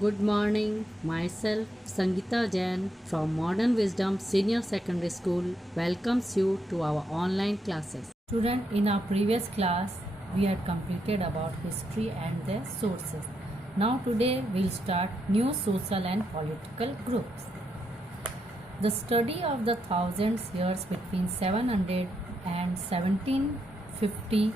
Good morning, myself Sangeeta Jain from Modern Wisdom Senior Secondary School welcomes you to our online classes. Student, in our previous class, we had completed about history and their sources. Now today we'll start new social and political groups. The study of the thousands years between 700 and 1750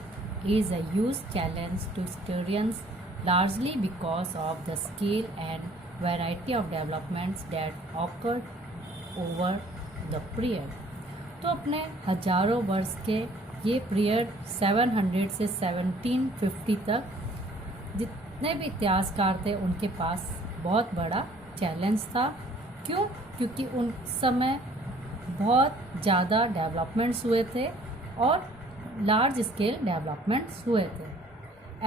is a huge challenge to historians largely because of the scale and variety of developments that occurred over the period. तो अपने हजारों वर्ष के ये period 700 से 1750 तक जितने भी इतिहासकार थे उनके पास बहुत बड़ा चैलेंज था। क्यों? क्योंकि उन समय बहुत ज़्यादा डेवलपमेंट्स हुए थे और लार्ज स्केल डेवलपमेंट्स हुए थे।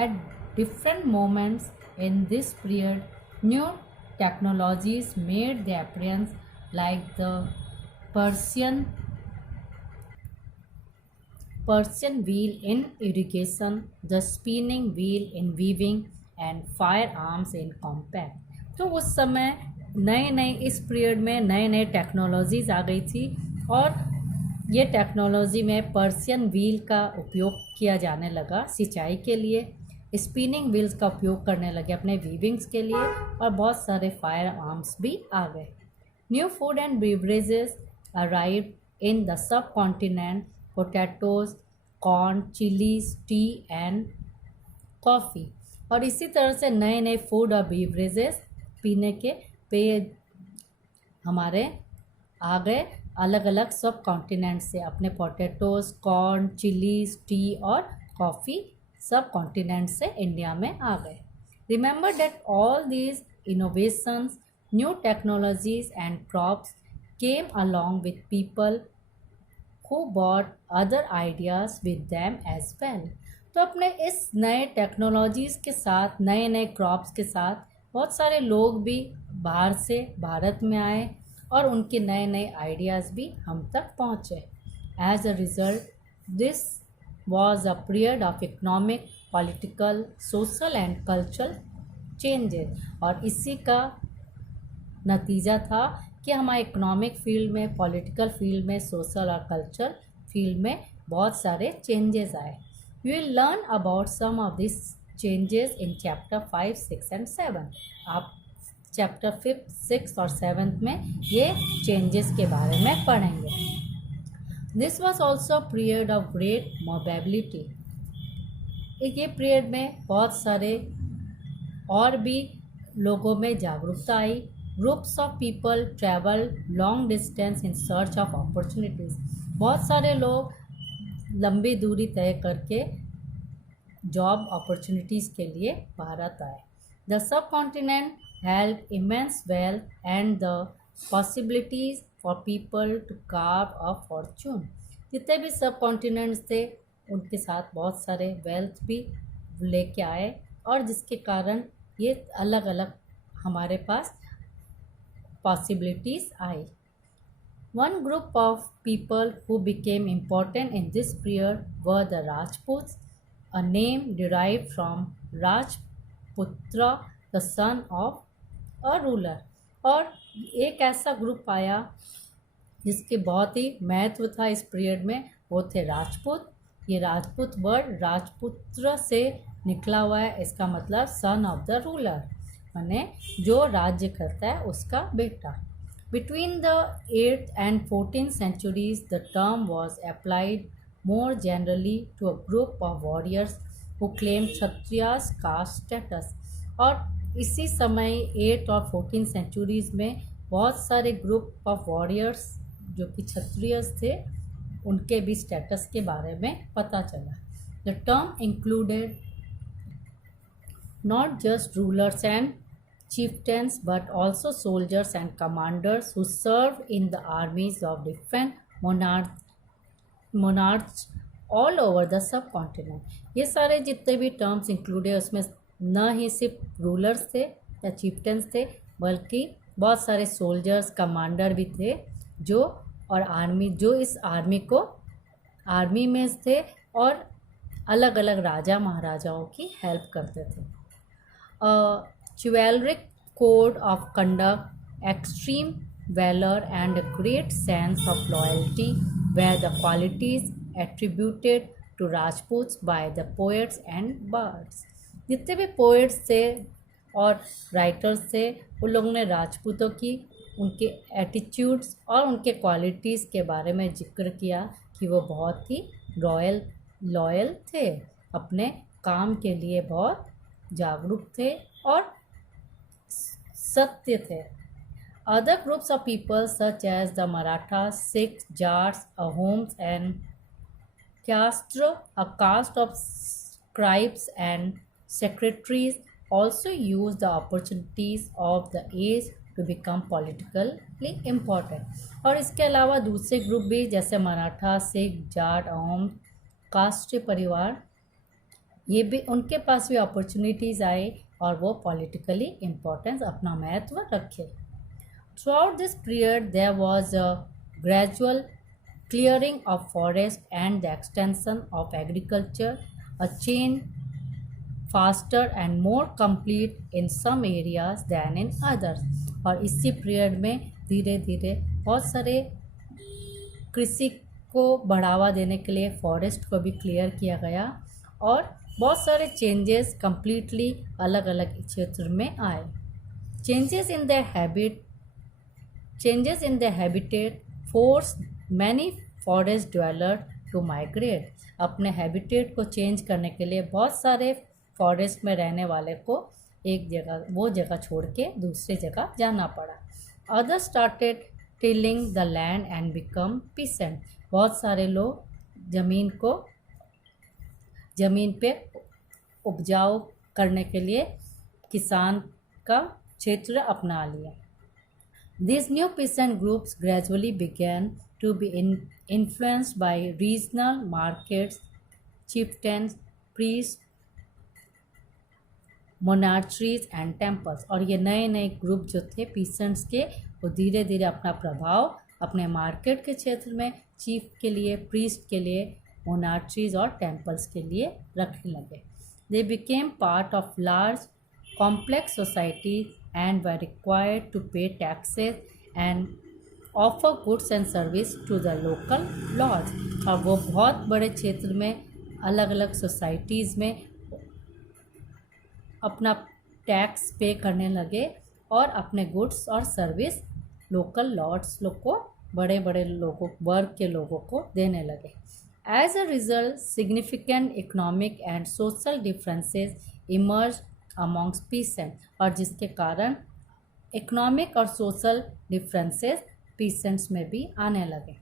At different moments in this period new technologies made the appearance like the Persian wheel in irrigation, the spinning wheel in weaving and firearms in combat। तो उस समय नए इस पीरियड में नए टेक्नोलॉजीज़ आ गई थी और ये टेक्नोलॉजी में पर्शियन व्हील का उपयोग किया जाने लगा सिंचाई के लिए, स्पिनिंग व्हील्स का उपयोग करने लगे अपने वीविंग्स के लिए और बहुत सारे फायर आर्म्स भी आ गए। New food and beverages arrived in the sub continent, potatoes, corn, chillies, T and coffee. और इसी तरह से नए फूड और बेवरेजेस पीने के पेय हमारे आ गए अलग अलग सब कॉन्टिनेंट से। अपने पोटैटोज, कॉर्न, चिलीज, टी और कॉफ़ी सब कॉन्टिनेंट से इंडिया में आ गए। Remember that all these innovations, new technologies and crops came along with people who brought other ideas with them as well। तो अपने इस नए टेक्नोलॉजीज़ के साथ नए क्रॉप्स के साथ बहुत सारे लोग भी बाहर से भारत में आए और उनके नए आइडियाज़ भी हम तक पहुँचे। As a result this was a period of economic, political, social and cultural changes. और इसी का नतीजा था कि हमारे इकोनॉमिक फील्ड में, पॉलिटिकल फील्ड में, सोशल और कल्चरल फील्ड में बहुत सारे चेंजेस आए। We will learn about some of this changes in chapter 5, 6 and 7। आप चैप्टर 5, 6 और 7 में ये चेंजेस के बारे में पढ़ेंगे। This was also period of great mobility. ये पीरियड में बहुत सारे और भी लोगों में जागरूकता आई। Groups of people travel long distance in search of opportunities. बहुत सारे लोग लंबी दूरी तय करके जॉब अपॉर्चुनिटीज़ के लिए भारत आए। The subcontinent held immense wealth and the possibilities for people to carve a fortune. जितने भी सब कॉन्टिनेंट्स थे उनके साथ बहुत सारे वेल्थ भी लेके आए और जिसके कारण ये अलग अलग हमारे पास possibilities I. One group of people who became important in this period were the Rajputs, a name derived from Rajputra, the son of a ruler। और एक ऐसा ग्रुप आया जिसके बहुत ही महत्व था इस पीरियड में, वो थे राजपूत। ये राजपूत वर्ड राजपुत्र से निकला हुआ है, इसका मतलब सन ऑफ द रूलर, माने जो राज्य करता है उसका बेटा। Between the 8th and 14th centuries the term was applied more generally to a group of warriors who claimed Kshatriyas caste status। और इसी समय 8th और 14th centuries में बहुत सारे ग्रुप ऑफ वॉरियर्स जो कि क्षत्रियस थे उनके भी स्टेटस के बारे में पता चला। The term included not just rulers and chieftains but also soldiers and commanders who served in the armies of different monarchs all over the subcontinent। ये सारे जितने भी टर्म्स इंक्लूड है उसमें न ही सिर्फ रूलर्स थे या चीफ्टेंस थे बल्कि बहुत सारे सोल्जर्स, कमांडर भी थे जो और आर्मी जो इस आर्मी में थे और अलग अलग राजा महाराजाओं की हेल्प करते थे। chivalric code of conduct, extreme valor, and a great sense of loyalty were the qualities attributed to Rajputs by the poets and bards. जितने भी पोएट्स थे और राइटर्स थे उन लोगों ने राजपूतों की उनके एटीट्यूड्स और उनके क्वालिटीज़ के बारे में जिक्र किया कि वो बहुत ही लॉयल थे, अपने काम के लिए बहुत जागरूक थे और सत्य थे. Other groups of people such as the Marathas, Sikhs, Jats, Ahoms and Kshatriya, a caste of scribes and secretaries, also used the opportunities of the age to become politically important. और इसके अलावा दूसरे ग्रुप भी जैसे मराठा, सिख, जाट, अहोम, कास्ट्रीय परिवार, ये भी उनके पास भी अपॉर्चुनिटीज़ आए और वो पॉलिटिकली इम्पोर्टेंस अपना महत्व रखे. Throughout this period, there was a gradual clearing of forest and the extension of agriculture, a change faster and more complete in some areas than in others. और इसी पीरियड में धीरे धीरे बहुत सारे कृषि को बढ़ावा देने के लिए फॉरेस्ट को भी क्लियर किया गया और बहुत सारे चेंजेस कम्प्लीटली अलग अलग क्षेत्र में आए. Changes in their habitat forced many forest dwellers to migrate. अपने हैबिटेट को चेंज करने के लिए बहुत सारे फॉरेस्ट में रहने वाले को वो जगह छोड़ के दूसरी जगह जाना पड़ा. Others started tilling the land and become peasant. बहुत सारे लोग ज़मीन पे उपजाऊ करने के लिए किसान का क्षेत्र अपना लिया. These new peasant groups gradually began to be influenced by regional markets, chieftains, priests, monarchies and temples. और ये नए नए ग्रुप जो थे पीसेंट्स के वो धीरे धीरे अपना प्रभाव अपने मार्केट के क्षेत्र में चीफ के लिए, प्रीस्ट के लिए, मोनार्चीज और टेम्पल्स के लिए रखने लगे. They became part of large complex society and were required to pay taxes and offer goods and service to the local lords. और वो बहुत बड़े क्षेत्र में अलग अलग सोसाइटीज़ में अपना टैक्स पे करने लगे और अपने गुड्स और सर्विस लोकल लॉर्ड्स लोग को, बड़े बड़े लोगों, वर्ग के लोगों को देने लगे. As a result significant economic and social differences emerge amongst peasant. और जिसके कारण इकोनॉमिक और सोशल डिफरेंसेस पीसेंट्स में भी आने लगे.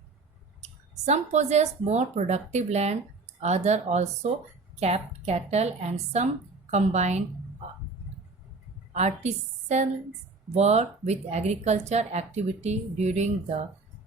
Some possess more productive land, other also kept cattle and some combined artisans work with agriculture activity during the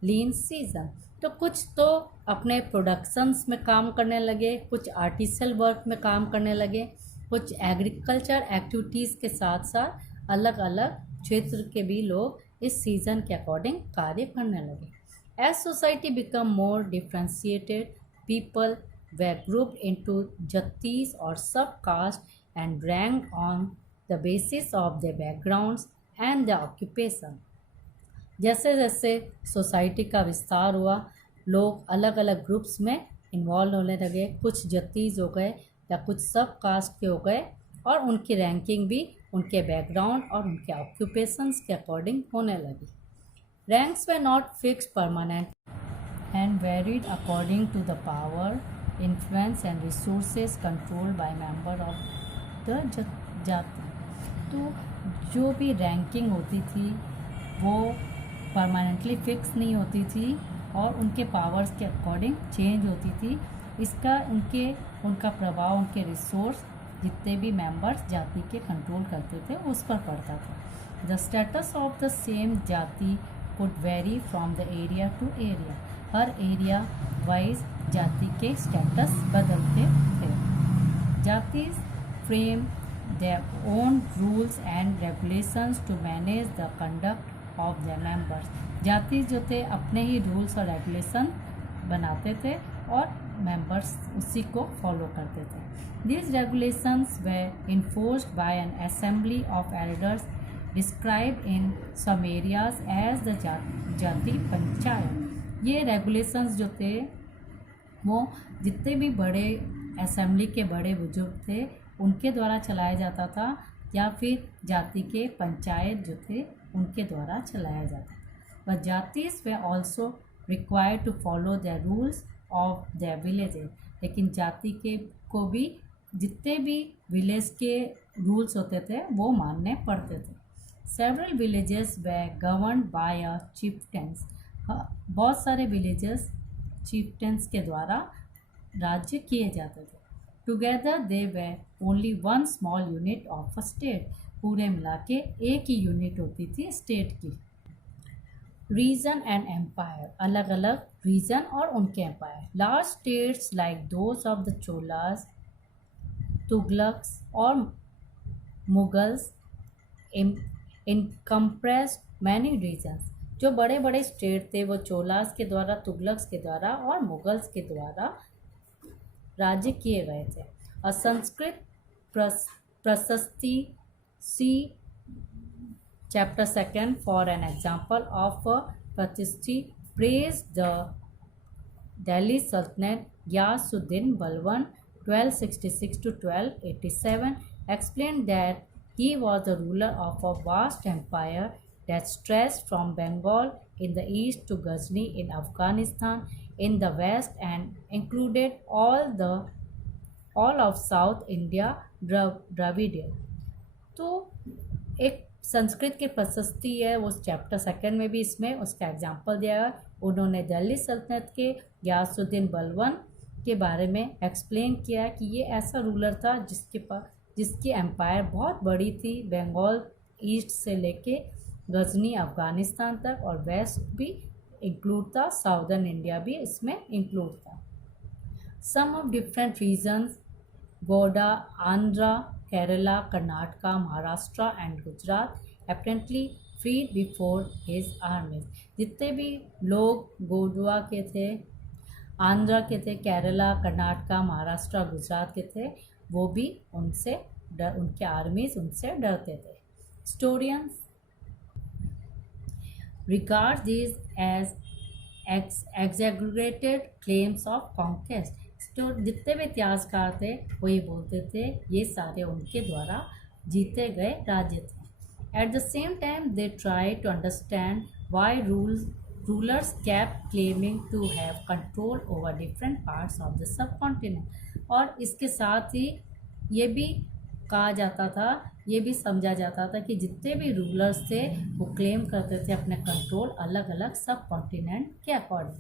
lean season. तो कुछ तो अपने प्रोडक्शंस में काम करने लगे, कुछ आर्टिसल वर्क में काम करने लगे, कुछ एग्रीकल्चर एक्टिविटीज़ के साथ साथ अलग अलग क्षेत्र के भी लोग इस सीज़न के अकॉर्डिंग कार्य करने लगे. As society become more differentiated, people were grouped into jatis or subcaste and ranked on the basis of their backgrounds and their occupation. जैसे जैसे सोसाइटी का विस्तार हुआ, लोग अलग अलग ग्रुप्स में इन्वॉल्व होने लगे. कुछ जतीज हो गए या कुछ सब कास्ट के हो गए और उनकी रैंकिंग भी उनके बैकग्राउंड और उनके ऑक्यूपेशंस के अकॉर्डिंग होने लगी. Ranks way not fix permanent and varied according to the power, influence and resources controlled by member of the जाति. तो जो भी रैंकिंग होती थी वो परमानेंटली फिक्स नहीं होती थी और उनके पावर्स के अकॉर्डिंग चेंज होती थी. इसका उनका प्रभाव उनके रिसोर्स जितने भी मेंबर्स जाति के कंट्रोल करते थे उस पर पड़ता था. The status of the same जाति could vary from the area to area. हर एरिया वाइज जाति के स्टेटस बदलते थे. जातिज frame their own rules and regulations to manage the conduct of the members. जाति जो थे अपने ही रूल्स और रेगुलेशन बनाते थे और मेंबर्स उसी को फॉलो करते थे. These regulations were enforced by an assembly of elders described in some areas as the जाति पंचायत। ये रेगुलेशंस जो थे वो जितने भी बड़े असेंबली के बड़े बुजुर्ग थे उनके द्वारा चलाया जाता था या फिर जाति के पंचायत जो थे उनके द्वारा चलाया जाता था। but jatis were also required to follow the rules of the villages. लेकिन जाति के को भी जितने भी विलेज के रूल्स होते थे वो मानने पड़ते थे। Several villages were governed by a chieftains. बहुत सारे विलेजेस चिफ्टेंस के द्वारा राज्य किए जाते थे। Together they way only one small unit of a state. पूरे मिला के एक ही यूनिट होती थी स्टेट की। रीजन एंड एम्पायर, अलग अलग रीजन और उनके empire. Large states like those of the Cholas, Tughluqs और मुगल्स इनकम्प्रेस्ड मैनी रीजन्स। जो बड़े बड़े स्टेट थे वो चोलास के द्वारा, तुगलक्स के द्वारा और मुगल्स के द्वारा राज्य किए गए थे। और Sanskrit prashasti see chapter 2 for an example of प्रतिष्ठी praise the Delhi sultanate Ghiyasuddin Balban 1266 to 1287 explained that he was the ruler of a vast empire that stretched from Bengal in the east to Ghazni in Afghanistan in the west and included all of South India Dravidian। तो एक संस्कृत की प्रशस्ति है वो chapter 2 में भी इसमें उसका एग्जाम्पल दिया है। उन्होंने दिल्ली सल्तनत के गियासुद्दीन बलबन के बारे में एक्सप्लेन किया कि ये ऐसा रूलर था जिसकी एम्पायर बहुत बड़ी थी, बंगाल ईस्ट से लेके गजनी अफ़गानिस्तान तक और वेस्ट भी इंक्लूड था, साउदर्न इंडिया भी इसमें इंक्लूड था। सम of different regions Gauda, Andhra, Kerala, Karnataka, Maharashtra and Gujarat apparently freed before his armies. जितने भी लोग गोडवा के थे, आंध्रा के थे, केरला, कर्नाटका, महाराष्ट्र, गुजरात के थे, वो भी उनके आर्मीज उनसे डरते थे। Historians regard these as exaggerated claims of conquest। तो जितने भी इतिहासकार थे वो ये बोलते थे ये सारे उनके द्वारा जीते गए राज्य थे। At the same time they try to understand why rulers kept claiming to have control over different parts of the subcontinent। और इसके साथ ही ये भी कहा जाता था, ये भी समझा जाता था कि जितने भी रूलर्स थे वो क्लेम करते थे अपने कंट्रोल अलग अलग सब कॉन्टिनेंट के according.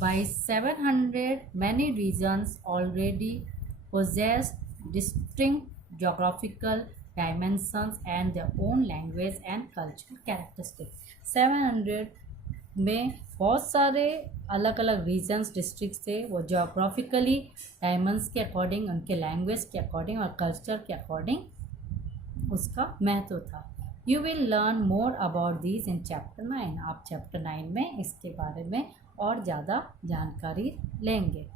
By 700 many regions already possessed distinct geographical dimensions and their own language and cultural characteristics। 700 में बहुत सारे अलग अलग रीजन्स डिस्ट्रिक्ट्स थे, वो जोग्राफिकली डायमेंस के अकॉर्डिंग, उनके लैंग्वेज के अकॉर्डिंग और कल्चर के अकॉर्डिंग उसका महत्व था। You will learn more about this in chapter 9। आप चैप्टर 9 में इसके बारे में और ज़्यादा जानकारी लेंगे।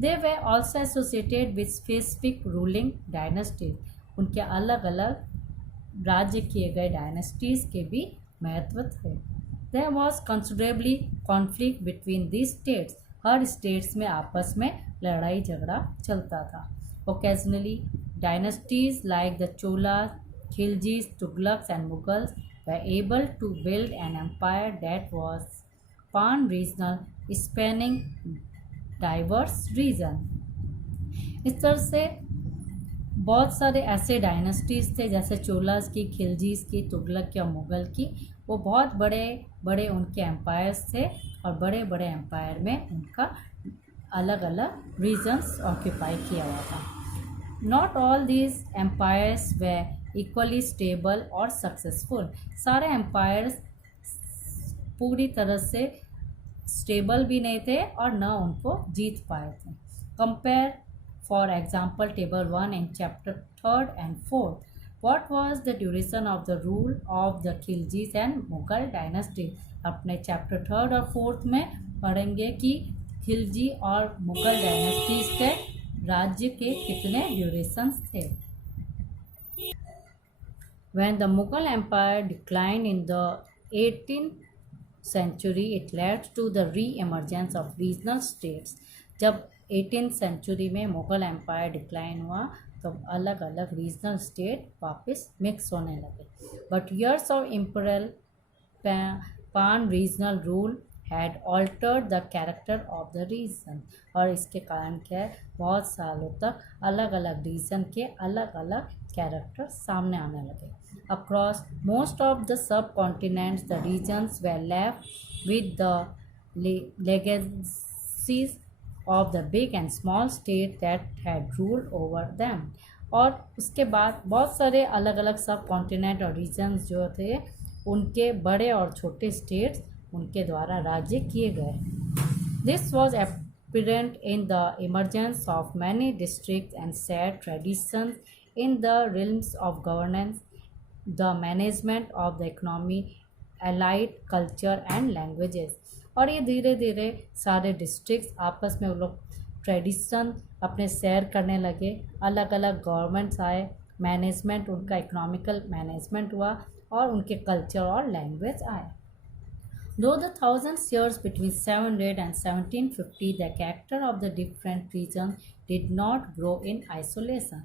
They were also associated with specific ruling dynasties. उनके अलग अलग राज्य किए गए डायनेस्टीज़ के भी महत्व थे। There was considerably conflict between these states। Her states में आपस में लड़ाई झगड़ा चलता था। Occasionally dynasties like the Cholas, Khiljis, Tughlaqs and Mughals were able to build an empire that was pan-regional, spanning diverse regions। इस तरह से बहुत सारे ऐसे डायनेस्टीज़ थे जैसे चोलास की, खिलजीज़ की, तुगलक की और मुग़ल की। वो बहुत बड़े बड़े उनके एम्पायर्स थे और बड़े बड़े एम्पायर में उनका अलग अलग रीजन्स ऑक्यूपाई किया हुआ था। Not all these empires were equally stable और सक्सेसफुल। सारे एम्पायर्स पूरी तरह से स्टेबल भी नहीं थे और न उनको जीत पाए थे। Compare for example table 1 in chapter 3 and 4। What was the duration of the rule of the Khiljis and Mughal dynasty? अपने चैप्टर 3 और 4 में पढ़ेंगे कि खिलजी और मुग़ल डायनेस्टीज के राज्य के कितने ड्यूरेशंस थे। When the Mughal Empire declined in the 18th century, it led to the re-emergence of regional states. जब 18th सेंचुरी में मुगल एम्पायर डिक्लाइन हुआ तो अलग अलग रीजनल स्टेट वापस मिक्स होने लगे. But years of imperial pan regional rule had altered the character of the region. और इसके कारण क्या है, बहुत सालों तक अलग अलग रीजन के अलग अलग कैरेक्टर सामने आने लगे. Across most of the subcontinents, the regions were left with the legacies of the big and small states that had ruled over them. और उसके बाद बहुत सारे अलग अलग सब कॉन्टिनेंट और रीजन्स जो थे उनके बड़े और छोटे स्टेट्स उनके द्वारा राज्य किए गए. This was apparent in the emergence of many districts and shared traditions in the realms of governance, the management of the economy, allied culture and languages. और ये धीरे धीरे सारे डिस्ट्रिक्ट्स आपस में वो लोग ट्रेडिशन अपने शेयर करने लगे, अलग अलग गवर्नमेंट्स आए, मैनेजमेंट उनका इकोनॉमिकल मैनेजमेंट हुआ और उनके कल्चर और लैंग्वेज आए. Though the thousands years between 700 and 1750, the character of the different regions did not grow in isolation.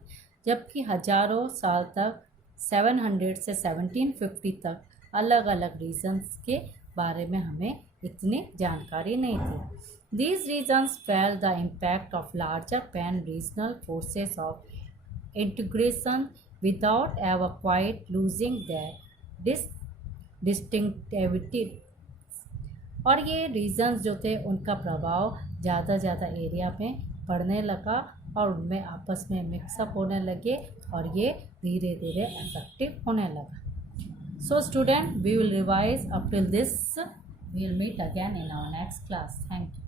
जबकि हजारों साल तक 700 से 1750 तक अलग अलग रीजन्स के बारे में हमें इतनी जानकारी नहीं थी. These regions felt the impact of larger pan-regional forces of integration without ever quite losing their distinctivity. और ये रीजन्स जो थे उनका प्रभाव ज़्यादा एरिया में पड़ने लगा और उनमें आपस में मिक्सअप होने लगे और ये धीरे धीरे इफेक्टिव होने लगा. So student, we will revise up till this. We will meet again in our next class. Thank you.